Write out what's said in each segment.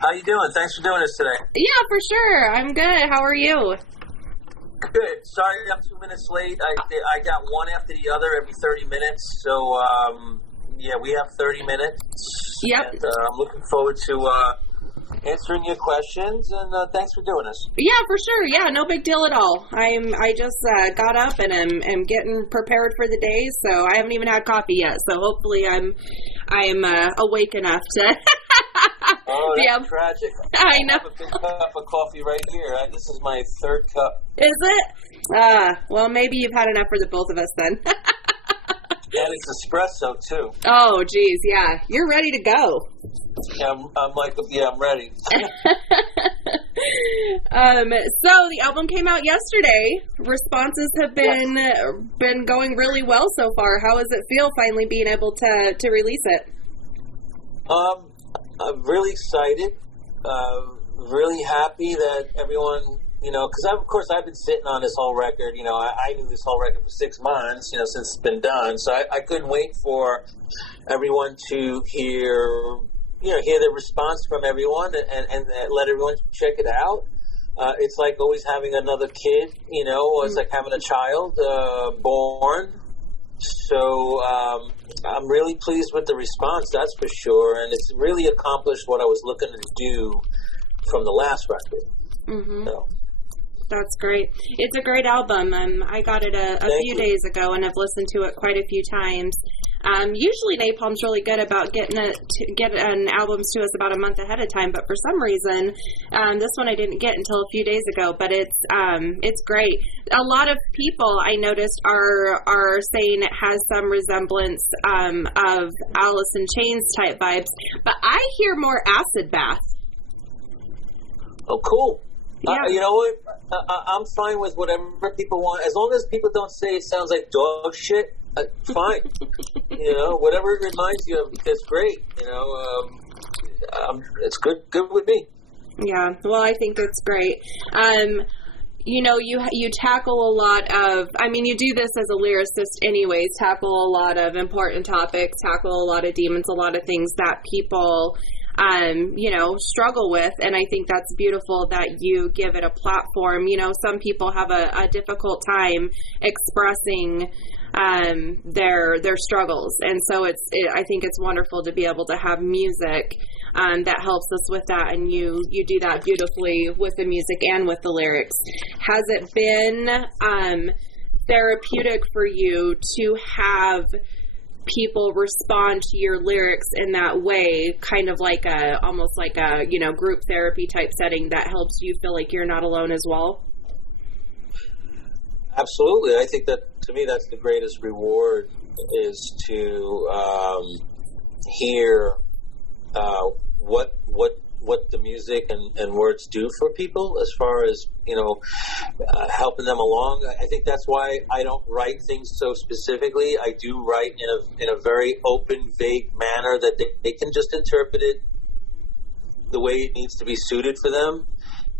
How you doing? Thanks for doing this today. Yeah, for sure. I'm good. How are you? Good. Sorry I'm 2 minutes late. I got one after the other every 30 minutes. So, we have 30 minutes. Yep. And, I'm looking forward to answering your questions, and thanks for doing this. Yeah, for sure. Yeah, no big deal at all. I just got up and am getting prepared for the day, so I haven't even had coffee yet. So hopefully I'm awake enough to. Oh, that's tragic. I know. I have a big cup of coffee right here. This is my third cup. Is it? Well, maybe you've had enough for the both of us then. And it's espresso too. Oh, geez, yeah. You're ready to go. Yeah, I'm ready. So the album came out yesterday. Responses have been going really well so far. How does it feel finally being able to release it? I'm really excited. Really happy that everyone, because I've been sitting on this whole record. I knew this whole record for 6 months, since it's been done. So I couldn't wait for everyone to hear the response from everyone and let everyone check it out. It's like always having another kid, it's like having a child born. So I'm really pleased with the response, that's for sure. And it's really accomplished what I was looking to do from the last record. Mm-hmm. So. That's great. It's a great album. I got it a few days ago and have listened to it quite a few times. Usually Napalm's really good about getting albums to us about a month ahead of time, but for some reason, this one I didn't get until a few days ago. But it's great. A lot of people I noticed are saying it has some resemblance of Alice in Chains type vibes, but I hear more Acid Bath. Oh, cool. Yeah. You know what? I'm fine with whatever people want. As long as people don't say it sounds like dog shit, fine. Whatever it reminds you of, that's great. It's good with me. Yeah. Well, I think it's great. You tackle a lot of, you do this as a lyricist anyways, tackle a lot of important topics, tackle a lot of demons, a lot of things that people struggle with. And I think that's beautiful that you give it a platform. Some people have a difficult time expressing their struggles. And so I think it's wonderful to be able to have music that helps us with that. And you do that beautifully with the music and with the lyrics. Has it been therapeutic for you to have people respond to your lyrics in that way, kind of like almost like a group therapy type setting that helps you feel like you're not alone as well? Absolutely. I think that, to me, that's the greatest reward, is to hear what the music and words do for people, as far as helping them along. I think that's why I don't write things so specifically. I do write in a very open, vague manner that they can just interpret it the way it needs to be suited for them,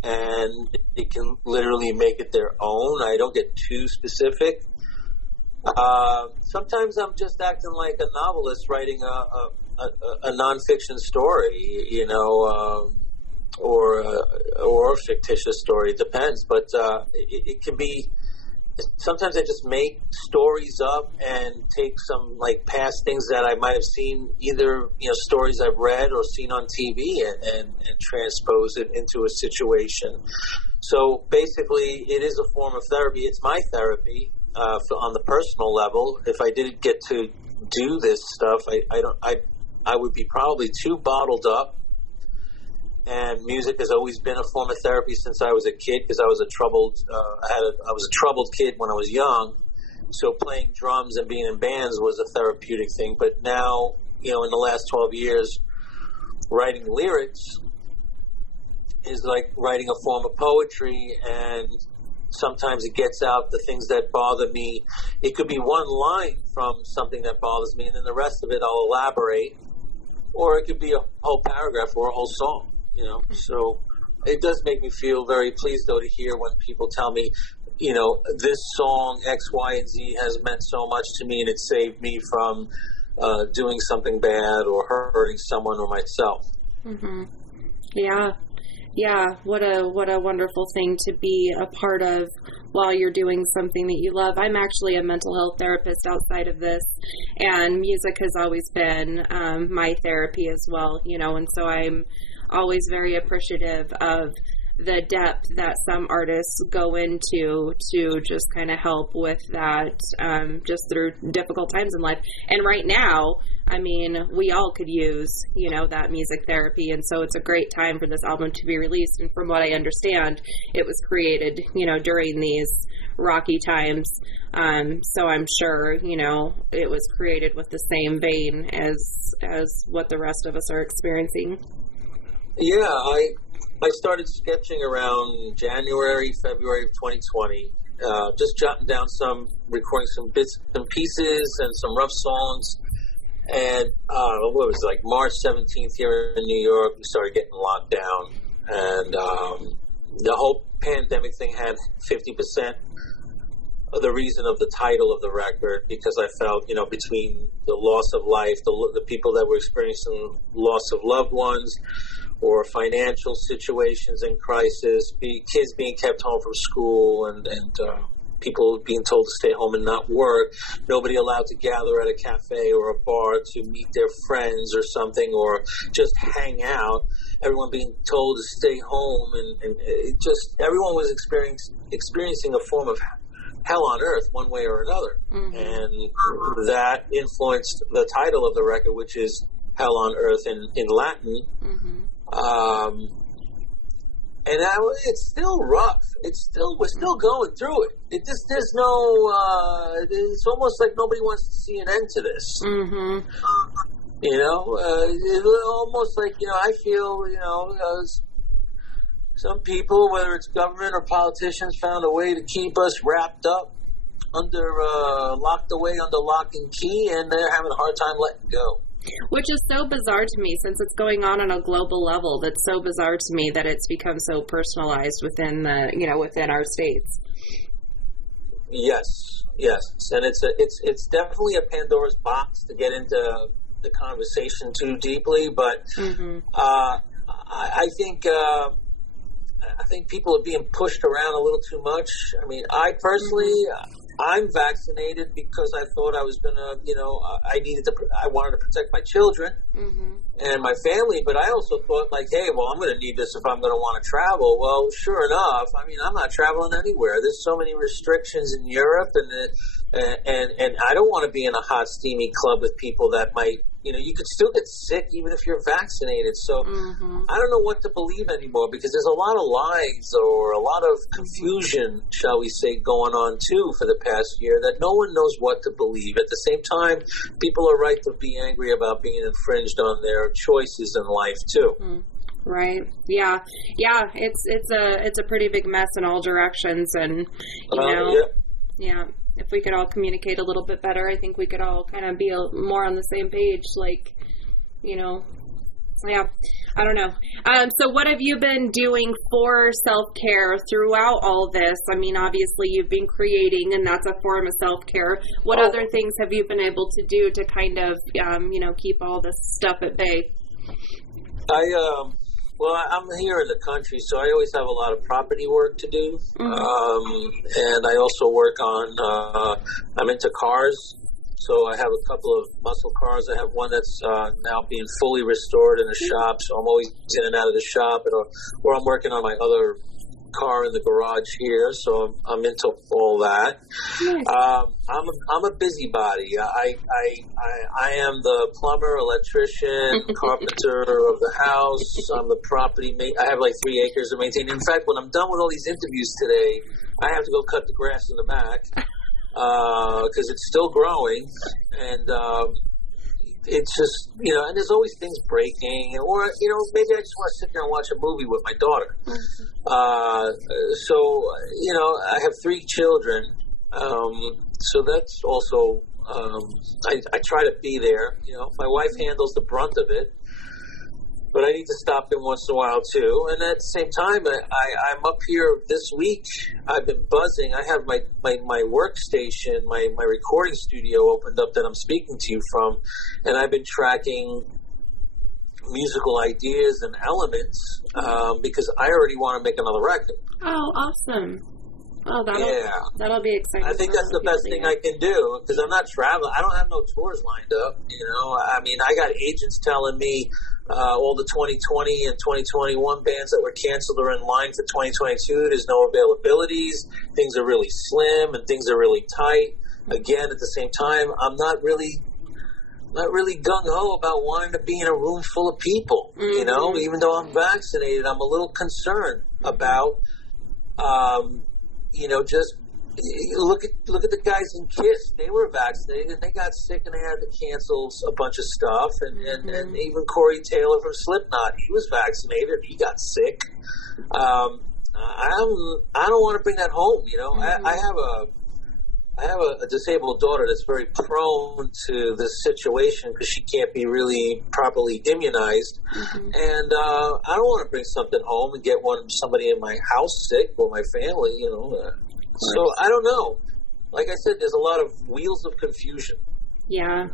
and it can literally make it their own. I don't get too specific. Sometimes I'm just acting like a novelist writing a nonfiction story, or a fictitious story. It depends, but it can be. Sometimes I just make stories up and take some past things that I might have seen, either stories I've read or seen on TV, and transpose it into a situation. So basically, it is a form of therapy. It's my therapy on the personal level. If I didn't get to do this stuff, I would be probably too bottled up. And music has always been a form of therapy since I was a kid, because I was a troubled kid when I was young. So playing drums and being in bands was a therapeutic thing. But now, in the last 12 years, writing lyrics is like writing a form of poetry, and sometimes it gets out the things that bother me. It could be one line from something that bothers me, and then the rest of it I'll elaborate. Or it could be a whole paragraph or a whole song, So it does make me feel very pleased, though, to hear when people tell me, this song X, Y, and Z has meant so much to me, and it saved me from doing something bad or hurting someone or myself. Mm-hmm. Yeah. Yeah, what a wonderful thing to be a part of while you're doing something that you love. I'm actually a mental health therapist outside of this, and music has always been my therapy as well, and so I'm always very appreciative of the depth that some artists go into to just kind of help with that, just through difficult times in life. And right now, I mean, we all could use, that music therapy. And so it's a great time for this album to be released. And from what I understand, it was created, during these rocky times. So I'm sure, it was created with the same vein as what the rest of us are experiencing. Yeah, I started sketching around January, February of 2020, just jotting down recording some bits and pieces and some rough songs. And what was it, like March 17th here in New York, we started getting locked down. And the whole pandemic thing had 50% of the reason of the title of the record, because I felt, between the loss of life, the people that were experiencing loss of loved ones, or financial situations in crisis, kids being kept home from school, and people being told to stay home and not work, nobody allowed to gather at a cafe or a bar to meet their friends or something, or just hang out, everyone being told to stay home, and it just, everyone was experiencing a form of hell on earth one way or another. Mm-hmm. And that influenced the title of the record, which is Hell on Earth in Latin. Mm-hmm. And it's still rough. We're still going through it. There's no, it's almost like nobody wants to see an end to this. Mm-hmm. It's almost like, I feel, some people, whether it's government or politicians, found a way to keep us wrapped up locked away under lock and key, and they're having a hard time letting go. Which is so bizarre to me, since it's going on a global level. That's so bizarre to me that it's become so personalized within within our states. Yes, and it's definitely a Pandora's box to get into the conversation too deeply. But mm-hmm. I think people are being pushed around a little too much. I mean, I personally. Mm-hmm. I'm vaccinated because I thought I was gonna, I wanted to protect my children mm-hmm. and my family, but I also thought, like, hey, well, I'm gonna need this if I'm gonna want to travel. Well, sure enough, I mean, I'm not traveling anywhere. There's so many restrictions in Europe, and I don't want to be in a hot, steamy club with people that might, you could still get sick even if you're vaccinated. So mm-hmm. I don't know what to believe anymore, because there's a lot of lies or a lot of confusion, shall we say, going on too for the past year, that no one knows what to believe. At the same time, people are right to be angry about being infringed on their choices in life too. Mm-hmm. Right. Yeah. It's a pretty big mess in all directions, and yeah. If we could all communicate a little bit better, I think we could all kind of be more on the same page. Yeah, I don't know. So what have you been doing for self-care throughout all this? I mean, obviously you've been creating, and that's a form of self-care. What other things have you been able to do to kind of, keep all this stuff at bay? Well, I'm here in the country, so I always have a lot of property work to do. Mm-hmm. And I also work on, I'm into cars. So I have a couple of muscle cars. I have one that's now being fully restored in a shop. So I'm always in and out of the shop, or I'm working on my other car in the garage here. So I'm into all that. Nice. I'm a busybody. I am the plumber, electrician, carpenter of the house. I'm the property I have like 3 acres to maintain. In fact, when I'm done with all these interviews today, I have to go cut the grass in the back because it's still growing, and it's just, and there's always things breaking, or, maybe I just want to sit there and watch a movie with my daughter. So, I have 3 children. So that's also, I try to be there. My wife handles the brunt of it, but I need to stop in once in a while too. And at the same time, I'm up here this week. I've been buzzing. I have my workstation, my recording studio opened up that I'm speaking to you from, and I've been tracking musical ideas and elements because I already want to make another record. Oh, awesome. Oh, that'll be exciting. I think that's the best thing I can do because I'm not traveling. I don't have no tours lined up. I mean, I got agents telling me all the 2020 and 2021 bands that were canceled are in line for 2022. There's no availabilities. Things are really slim and things are really tight. Again, at the same time, I'm not really gung-ho about wanting to be in a room full of people. Even though I'm vaccinated, I'm a little concerned about just look at the guys in KISS. They were vaccinated and they got sick and they had to cancel a bunch of stuff. And even Corey Taylor from Slipknot, he was vaccinated. He got sick. I don't want to bring that home. I have a disabled daughter that's very prone to this situation because she can't be really properly immunized. And I don't want to bring something home and get somebody in my house sick or my family, So I don't know. Like I said, there's a lot of wheels of confusion. Yeah,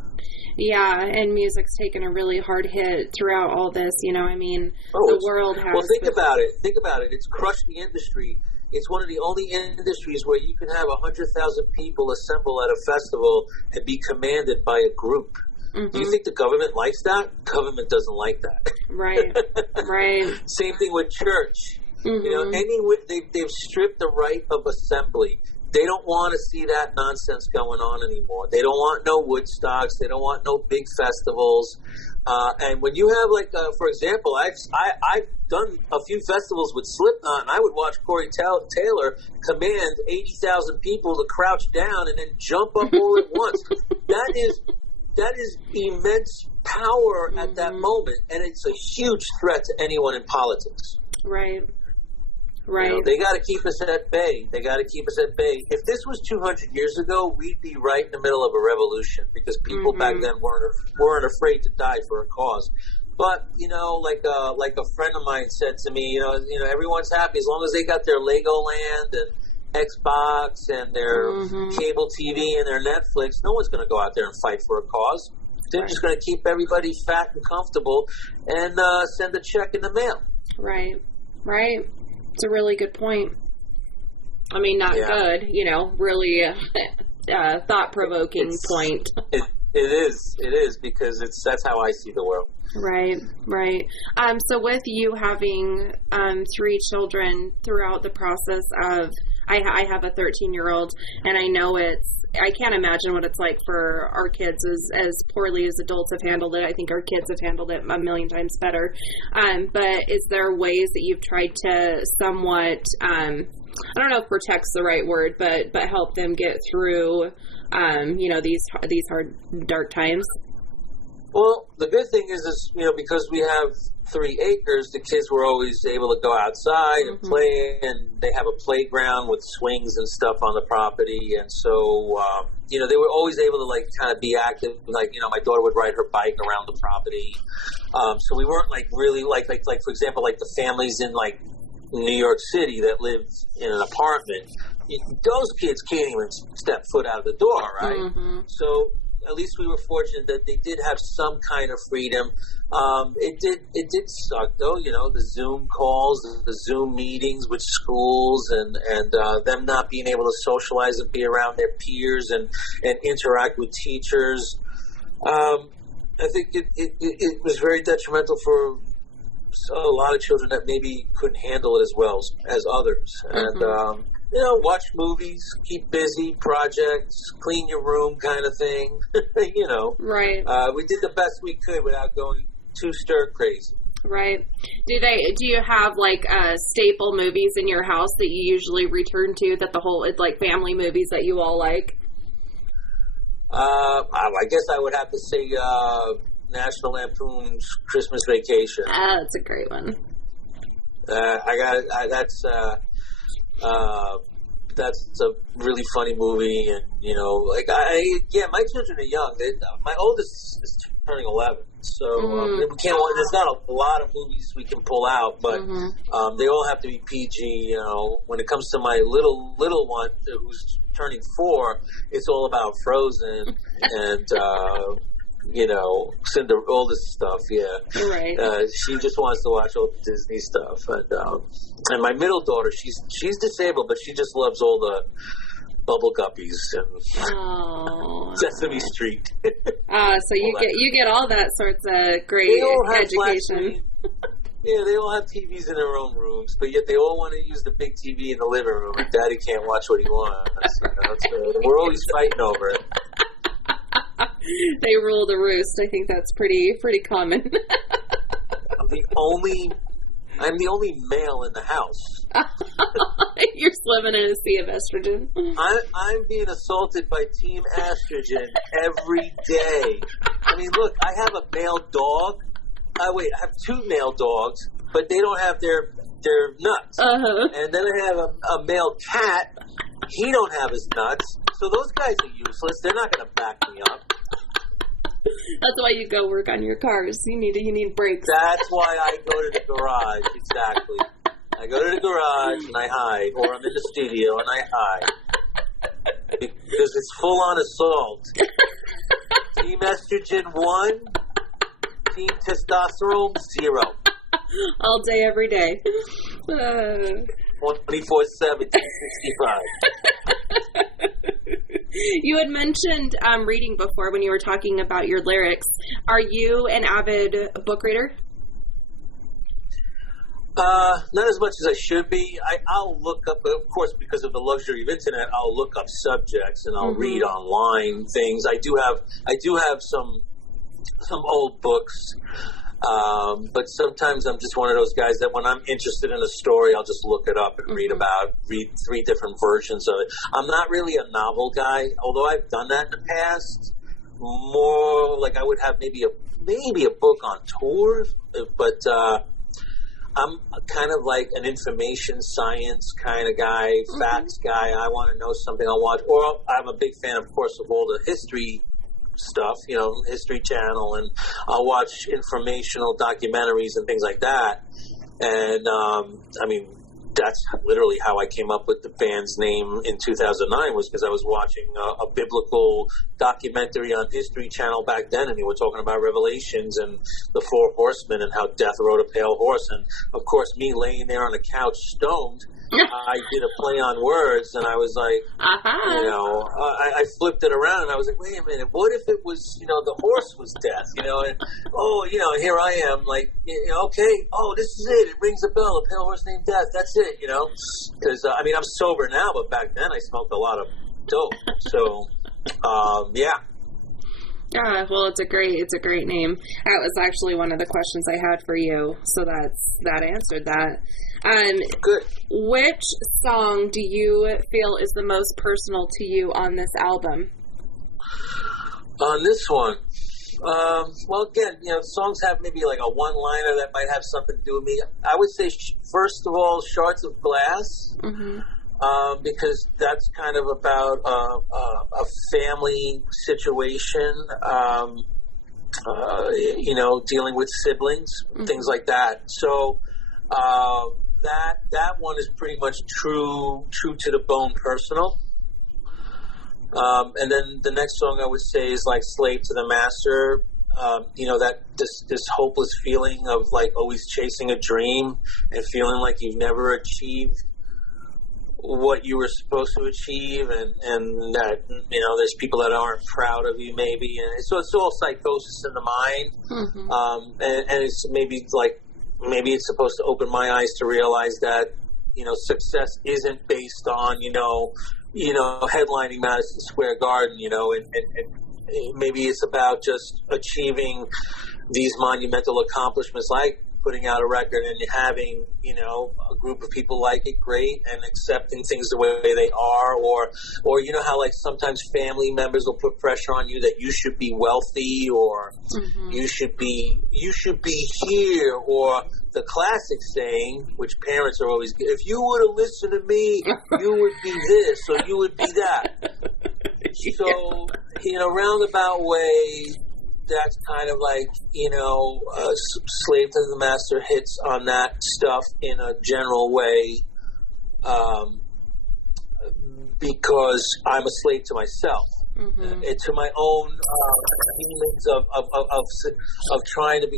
and music's taken a really hard hit throughout all this, the world has... Well, think about it. It's crushed the industry. It's one of the only industries where you can have 100,000 people assemble at a festival and be commanded by a group. Do you think the government likes that? Government doesn't like that. Right. Same thing with church. They've stripped the right of assembly. They don't want to see that nonsense going on anymore. They don't want no Woodstocks. They don't want no big festivals. And when you have, for example, I've done a few festivals with Slipknot, and I would watch Corey Taylor command 80,000 people to crouch down and then jump up all at once. That is immense power at that moment, and it's a huge threat to anyone in politics. Right. They got to keep us at bay. If this was 200 years ago, we'd be right in the middle of a revolution because people back then weren't afraid to die for a cause. But like a friend of mine said to me, everyone's happy as long as they got their Legoland and Xbox and their cable TV and their Netflix. No one's going to go out there and fight for a cause. They're just going to keep everybody fat and comfortable and send a check in the mail. Right. It's a really good point. I mean, not good, really thought-provoking point. It is because that's how I see the world. Right. So with you having 3 children throughout the process of, I have a 13-year-old, and I know I can't imagine what it's like for our kids as poorly as adults have handled it. I think our kids have handled it a million times better. But is there ways that you've tried to somewhat, I don't know if protect's the right word, but help them get through, these hard, dark times? Well, the good thing is because we have 3 acres, the kids were always able to go outside and play, and they have a playground with swings and stuff on the property, and so they were always able to kind of be active. My daughter would ride her bike around the property, so we weren't really for example, the families in New York City that lived in an apartment. Those kids can't even step foot out of the door, right? So at least we were fortunate that they did have some kind of freedom. It did suck though, the Zoom calls, the Zoom meetings with schools, and them not being able to socialize and be around their peers and interact with teachers. I think it was very detrimental for a lot of children that maybe couldn't handle it as well as others. And watch movies, keep busy, projects, clean your room kind of thing, Right. We did the best we could without going too stir crazy. Right. Do you have staple movies in your house that you usually return to, that family movies that you all like? I guess I would have to say National Lampoon's Christmas Vacation. That's a great one. That's a really funny movie, and my children are young. My oldest is turning 11, so we can't. There's not a lot of movies we can pull out, but they all have to be PG. When it comes to my little one who's turning 4, it's all about Frozen and Cinder, all this stuff. Yeah, Right. she just wants to watch all the Disney stuff, and my middle daughter, she's disabled, but she just loves all the Bubble Guppies and Sesame Street. So you get all that sorts of great education. Yeah, they all have TVs in their own rooms, but yet they all want to use the big TV in the living room, and Daddy can't watch what he wants. So we're always fighting over it. They rule the roost. I think that's pretty common. I'm the only male in the house. You're swimming in a sea of estrogen. I'm being assaulted by Team Estrogen every day. I mean, look, I have a male dog. I have two male dogs, but they don't have their nuts. Uh-huh. And then I have a male cat. He don't have his nuts. So those guys are useless. They're not going to back me up. That's why you go work on your cars. You need brakes. That's why I go to the garage. Exactly. I go to the garage and I hide, or I'm in the studio and I hide because it's full on assault. Team Estrogen 1, Team Testosterone 0. All day, every day. 24/7, 365. You had mentioned reading before when you were talking about your lyrics. Are you an avid book reader? Not as much as I should be. I'll look up, of course, because of the luxury of internet. I'll look up subjects and I'll read online things. I do have some old books, but sometimes I'm just one of those guys that when I'm interested in a story, I'll just look it up and read 3 different versions of it. I'm not really a novel guy, although I've done that in the past. More like I would have maybe a book on tour, but I'm kind of like an information science kind of guy, facts guy. I want to know something, I'll watch. Or I'm a big fan, of course, of all the history stuff, History Channel, and I'll watch informational documentaries and things like that. And I mean, that's literally how I came up with the band's name in 2009, was because I was watching a biblical documentary on History Channel back then, and they were talking about Revelations and the 4 horsemen and how death rode a pale horse. And of course, me laying there on the couch stoned, I did a play on words, and I was like, I flipped it around, and I was like, wait a minute, what if it was, the horse was death, and here I am, like, okay, this is it. It rings a bell, a pale horse named Death. That's it, because I mean, I'm sober now, but back then I smoked a lot of dope. So, yeah. Well, it's a great name. That was actually one of the questions I had for you, so that answered that. Good. Which song do you feel is the most personal to you on this album? On this one, well, again, songs have maybe like a one-liner that might have something to do with me. I would say, first of all, Shards of Glass. Because that's kind of about a family situation, dealing with siblings, things like that. So that one is pretty much true to the bone personal. And then the next song I would say is like Slave to the Master. That this hopeless feeling of like always chasing a dream and feeling like you've never achieved what you were supposed to achieve, and that there's people that aren't proud of you, maybe, and so it's all psychosis in the mind. And it's maybe it's supposed to open my eyes to realize that success isn't based on headlining Madison Square Garden, and maybe it's about just achieving these monumental accomplishments like putting out a record and having, a group of people like it, great, and accepting things the way they are, or how like sometimes family members will put pressure on you that you should be wealthy, or you should be here, or the classic saying, which parents are always, if you would have listened to me, you would be this, or you would be that. So, in a roundabout way, that's kind of like, Slave to the Master hits on that stuff in a general way, because I'm a slave to myself. to my own feelings of trying to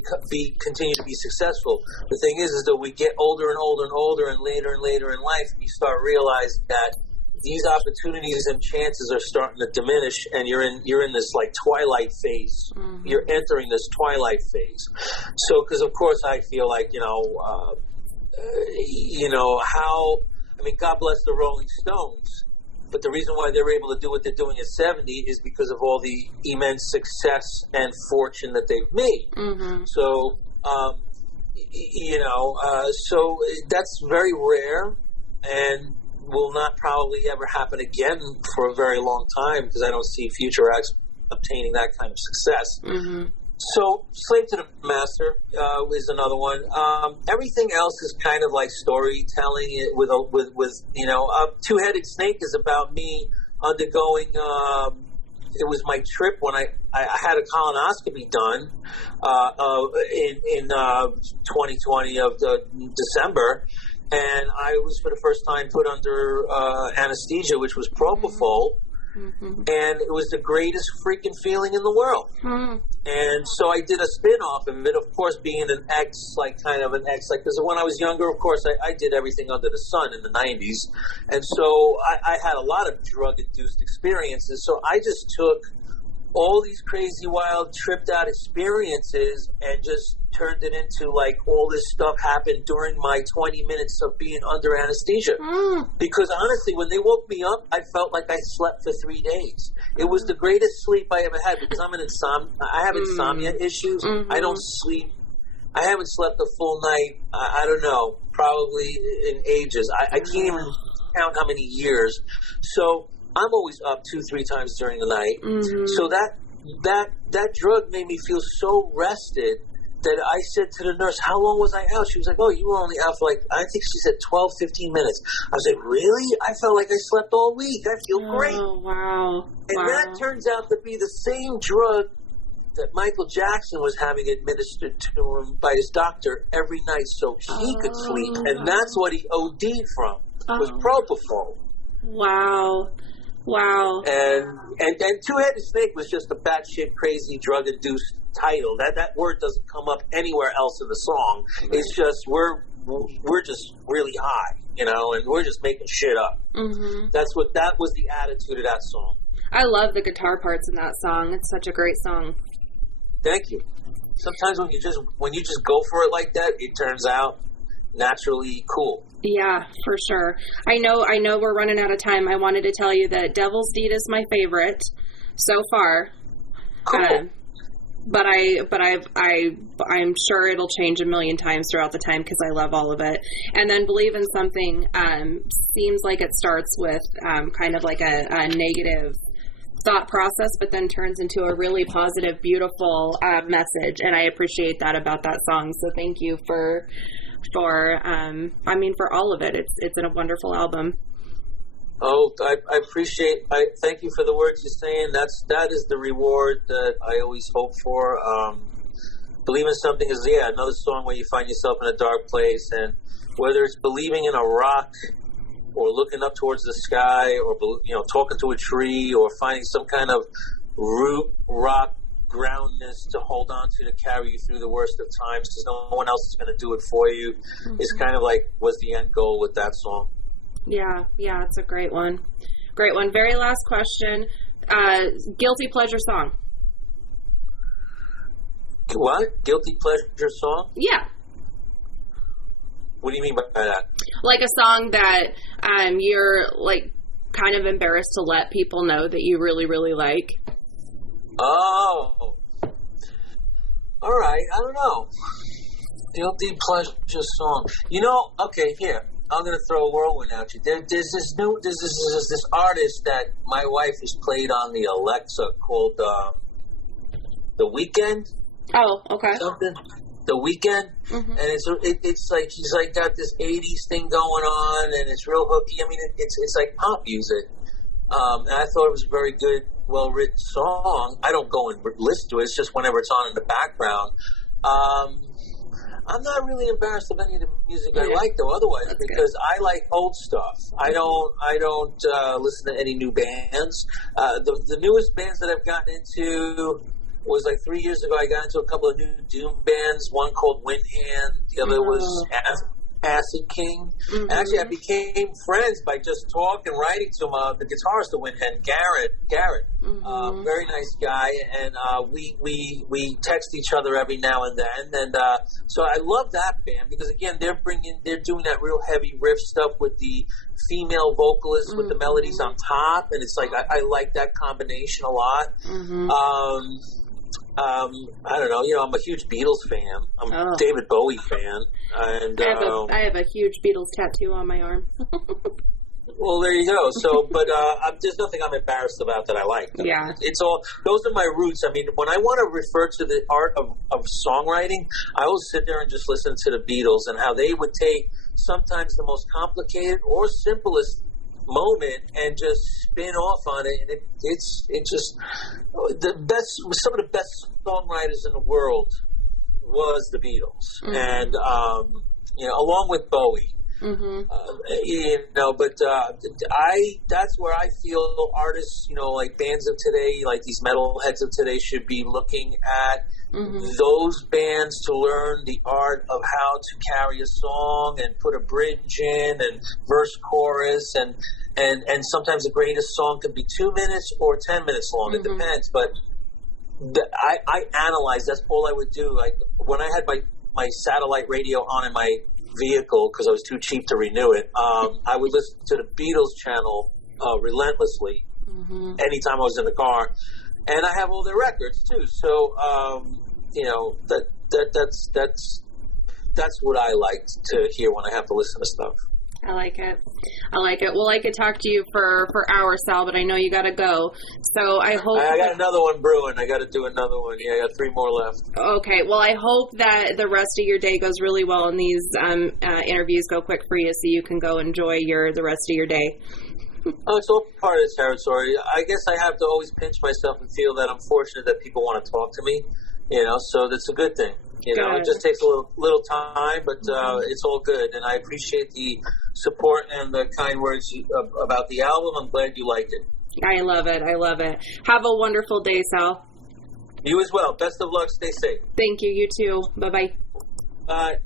continue to be successful. The thing is that we get older and older and older and later in life, and you start realizing that these opportunities and chances are starting to diminish, and you're in this like twilight phase. You're entering this twilight phase. So, because of course I feel like God bless the Rolling Stones, but the reason why they're able to do what they're doing at 70 is because of all the immense success and fortune that they've made. So, so that's very rare and will not probably ever happen again for a very long time, because I don't see future acts obtaining that kind of success. So, Slave to the Master is another one. Everything else is kind of like storytelling. With Two-Headed Snake is about me undergoing. It was my trip when I had a colonoscopy done in 2020 of December, and I was for the first time put under anesthesia, which was propofol. And it was the greatest freaking feeling in the world. And so I did a spin-off of it, of course, being an ex, because when I was younger, of course, I did everything under the sun in the 90s. And so I had a lot of drug-induced experiences. So I just took all these crazy, wild, tripped-out experiences and just turned it into, like, all this stuff happened during my 20 minutes of being under anesthesia. Because, honestly, when they woke me up, I felt like I slept for 3 days. It was the greatest sleep I ever had, because I have insomnia issues. I don't sleep. I haven't slept a full night, I don't know, probably in ages. I can't even count how many years. So I'm always up 2-3 times during the night. So that drug made me feel so rested that I said to the nurse, how long was I out? She was like, oh, you were only out for I think she said 12, 15 minutes. I was like, really? I felt like I slept all week. I feel great. Oh, wow. And that turns out to be the same drug that Michael Jackson was having administered to him by his doctor every night so he could sleep. And that's what he OD'd from, was propofol. Wow. And Two-Headed Snake was just a batshit crazy drug-induced title. That word doesn't come up anywhere else in the song. It's just we're just really high, and we're just making shit up. That was the attitude of that song. I love the guitar parts in that song. It's such a great song. Thank you. Sometimes when you just go for it like that, it turns out naturally cool. Yeah, for sure. I know we're running out of time. I wanted to tell you that Devil's Deed is my favorite so far. Cool. But I'm sure it'll change a million times throughout the time, because I love all of it. And then Believe in Something seems like it starts with kind of like a negative thought process, but then turns into a really positive, beautiful message. And I appreciate that about that song. So thank you for all of it. It's a wonderful album. Oh, I appreciate. Thank you for the words you're saying. That is the reward that I always hope for. Believe in Something is another song where you find yourself in a dark place, and whether it's believing in a rock, or looking up towards the sky, or talking to a tree, or finding some kind of root rock groundness to hold on to carry you through the worst of times, because no one else is going to do it for you. It's kind of like was the end goal with that song. Yeah, it's a great one. Very last question. Guilty pleasure song. What? Guilty pleasure song? Yeah. What do you mean by that? Like a song that you're like kind of embarrassed to let people know that you really, really like. Oh. All right. I don't know. Guilty pleasure song. Okay, here. I'm going to throw a whirlwind at you. There's this artist that my wife has played on the Alexa called The Weeknd. Oh, okay. Something. The Weeknd. And it's like he's like got this 80s thing going on, and it's real hooky. I mean, it's like pop music. And I thought it was a very good, well-written song. I don't go and listen to it. It's just whenever it's on in the background. I'm not really embarrassed of any of the music I like, though. Otherwise, that's because good. I like old stuff. I don't listen to any new bands. The newest bands that I've gotten into was like 3 years ago. I got into a couple of new doom bands. One called Windhand. The other was Acid King. And actually, I became friends by just talking, writing to the guitarist of Windhand, Garrett. Very nice guy, and we text each other every now and then. And so I love that band because again, they're doing that real heavy riff stuff with the female vocalist with the melodies on top, and it's like I like that combination a lot. I don't know. I'm a huge Beatles fan. I'm a David Bowie fan, and I have a huge Beatles tattoo on my arm. Well, there you go. So, but there's nothing I'm embarrassed about that I like. Yeah, it's all those are my roots. I mean, when I want to refer to the art of songwriting, I will sit there and just listen to the Beatles and how they would take sometimes the most complicated or simplest moment and just spin off on it, and it's just the best. Some of the best songwriters in the world was the Beatles, and along with Bowie. But that's where I feel artists, like bands of today, like these metalheads of today, should be looking at those bands to learn the art of how to carry a song and put a bridge in and verse, chorus, and sometimes the greatest song can be 2 minutes or 10 minutes long. It depends, but I analyze. That's all I would do. Like when I had my satellite radio on in my vehicle because I was too cheap to renew it, I would listen to the Beatles channel relentlessly anytime I was in the car, and I have all their records too. So that's what I like to hear when I have to listen to stuff. I like it. Well, I could talk to you for hours, Sal, but I know you got to go. So I hope... I got another one brewing. I got to do another one. Yeah, I got 3 more left. Okay. Well, I hope that the rest of your day goes really well and these interviews go quick for you so you can go enjoy the rest of your day. Oh, it's all part of the territory. I guess I have to always pinch myself and feel that I'm fortunate that people want to talk to me, so that's a good thing. It just takes a little time, but it's all good. And I appreciate the support and the kind words about the album. I'm glad you liked it. I love it. Have a wonderful day, Sal. You as well. Best of luck. Stay safe. Thank you. You too. Bye-bye. Bye.